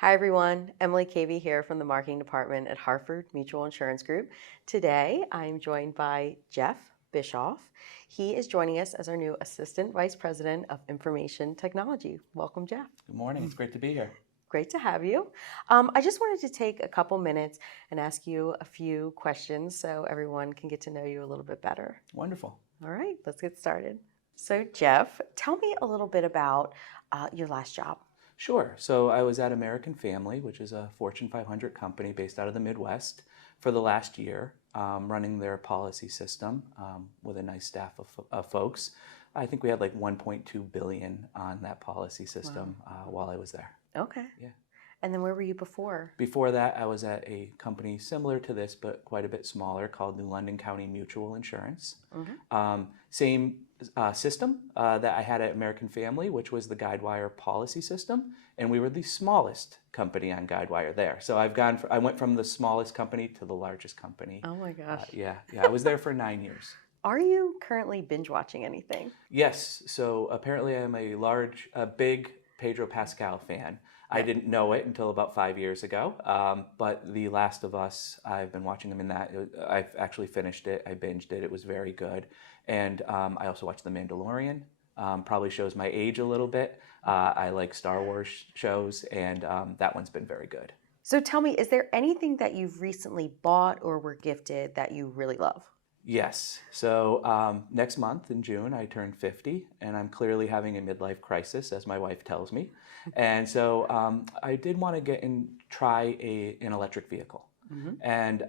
Hi everyone, Emily Cavey here from the marketing department at Harford Mutual Insurance Group. Today I'm joined by Jeff Bischoff. He is joining us as our new Assistant Vice President of Information Technology. Welcome, Jeff. Good morning. It's great to be here. Great to have you. I just wanted to take a couple minutes and ask you a few questions so everyone can get to know you a little bit better. Wonderful. All right, let's get started. So Jeff, tell me a little bit about your last job. Sure. So I was at American Family, which is a Fortune 500 company based out of the Midwest, for the last year, running their policy system with a nice staff of folks. I think we had like 1.2 billion on that policy system while I was there. Okay. Yeah. And then where were you before? Before that, I was at a company similar to this, but quite a bit smaller, called New London County Mutual Insurance. Same system that I had at American Family, which was the Guidewire policy system, and we were the smallest company on Guidewire there. So I went from the smallest company to the largest company. Oh my gosh. Yeah, I was there for 9 years. Are you currently binge watching anything? Yes. So apparently, I'm a big Pedro Pascal fan. I didn't know it until about 5 years ago, but The Last of Us, I've been watching them in that. I've actually finished it. I binged it. It was very good. And I also watched The Mandalorian. Probably shows my age a little bit. I like Star Wars shows, and that one's been very good. So tell me, is there anything that you've recently bought or were gifted that you really love? Yes. So next month in June, I turn 50, and I'm clearly having a midlife crisis, as my wife tells me. And so I did want to get and try an electric vehicle. And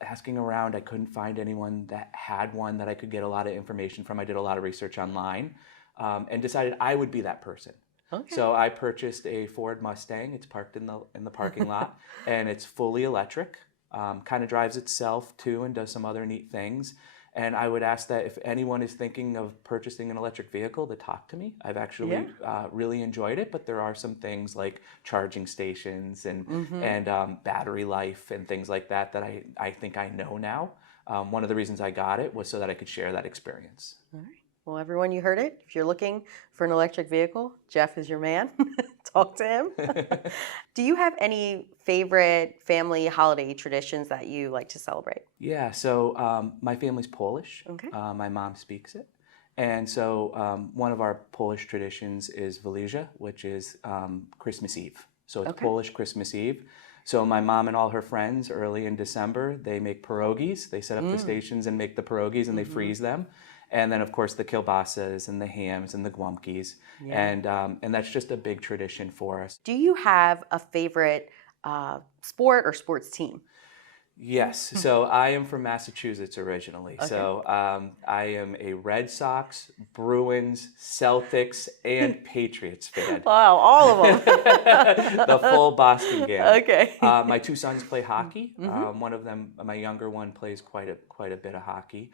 asking around, I couldn't find anyone that had one that I could get a lot of information from. I did a lot of research online and decided I would be that person. Okay. So I purchased a Ford Mustang. It's parked in the parking lot, and it's fully electric. Kind of drives itself too and does some other neat things. And I would ask that if anyone is thinking of purchasing an electric vehicle, to talk to me. I've actually really enjoyed it, but there are some things like charging stations and battery life and things like that that I think I know now. One of the reasons I got it was so that I could share that experience. All right. Well, everyone, you heard it. If you're looking for an electric vehicle, Jeff is your man. Talk to him. Do you have any favorite family holiday traditions that you like to celebrate? Yeah, so my family's Polish. Okay. My mom speaks it. And so one of our Polish traditions is Wigilia, which is Christmas Eve. So it's Polish Christmas Eve. So my mom and all her friends, early in December, they make pierogies. They set up the stations and make the pierogies, and they freeze them. And then, of course, the kielbasas and the hams and the guamkis. And that's just a big tradition for us. Do you have a favorite sport or sports team? Yes. So I am from Massachusetts originally. So I am a Red Sox, Bruins, Celtics, and Patriots fan. Wow, all of them. The full Boston gamut. Okay. My two sons play hockey. One of them, my younger one, plays quite a bit of hockey.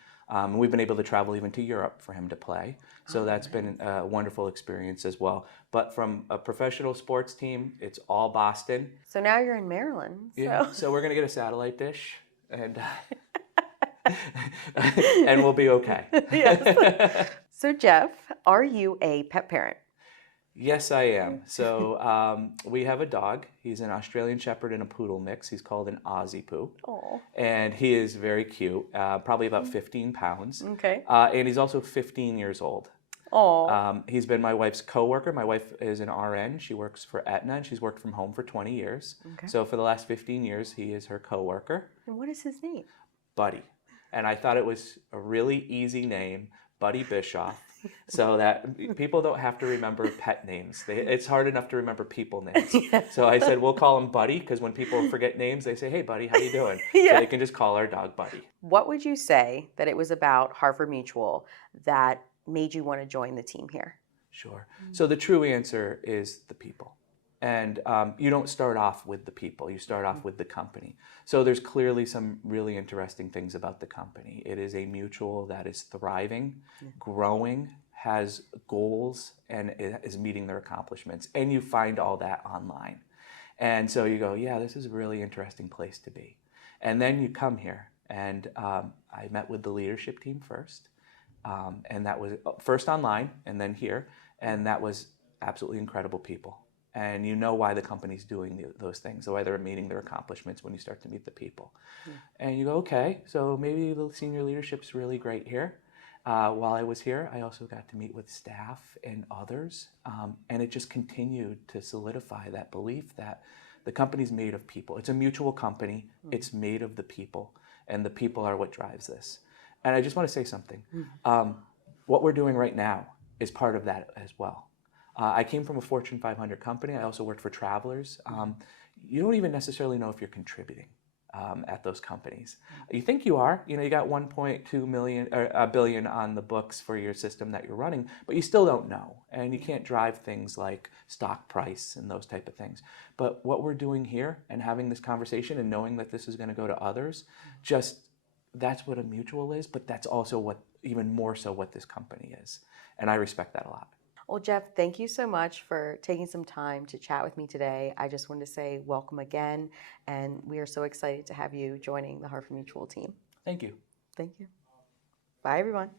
We've been able to travel even to Europe for him to play. So that's been a wonderful experience as well. But from a professional sports team, it's all Boston. So now you're in Maryland. So. Yeah, so we're going to get a satellite dish, and and we'll be okay. Yes. So Jeff, are you a pet parent? Yes, I am. So we have a dog. He's an Australian Shepherd and a Poodle mix. He's called an Aussie Poo. Oh. And he is very cute, probably about 15 pounds. Okay. And he's also 15 years old. Oh. He's been my wife's coworker. My wife is an RN. She works for Aetna, and she's worked from home for 20 years. Okay. So for the last 15 years, he is her coworker. And what is his name? Buddy. And I thought it was a really easy name, Buddy Bischoff, so that people don't have to remember pet names. It's hard enough to remember people names. So I said, we'll call him Buddy, because when people forget names, they say, hey, Buddy, how you doing? So they can just call our dog Buddy. What would you say that it was about Harford Mutual that made you want to join the team here? Sure. So the true answer is the people. And you don't start off with the people, you start off with the company. So there's clearly some really interesting things about the company. It is a mutual that is thriving, growing, has goals, and is meeting their accomplishments. And you find all that online. And so you go, yeah, this is a really interesting place to be. And then you come here, and I met with the leadership team first. And that was first online and then here. And that was absolutely incredible people. and you know why the company's doing those things, or why they're meeting their accomplishments when you start to meet the people. And you go, okay, so maybe the senior leadership's really great here. While I was here, I also got to meet with staff and others, and it just continued to solidify that belief that the company's made of people. It's a mutual company. It's made of the people, and the people are what drives this. And I just want to say something. What we're doing right now is part of that as well. I came from a Fortune 500 company. I also worked for Travelers. You don't even necessarily know if you're contributing at those companies. You think you are. You know, you got 1.2 billion on the books for your system that you're running, but you still don't know. And you can't drive things like stock price and those type of things. But what we're doing here and having this conversation and knowing that this is going to go to others, just that's what a mutual is, but that's also what, even more so, what this company is. And I respect that a lot. Well, Jeff, thank you so much for taking some time to chat with me today. I just wanted to say welcome again, and we are so excited to have you joining the Harford Mutual team. Thank you. Thank you. Bye, everyone.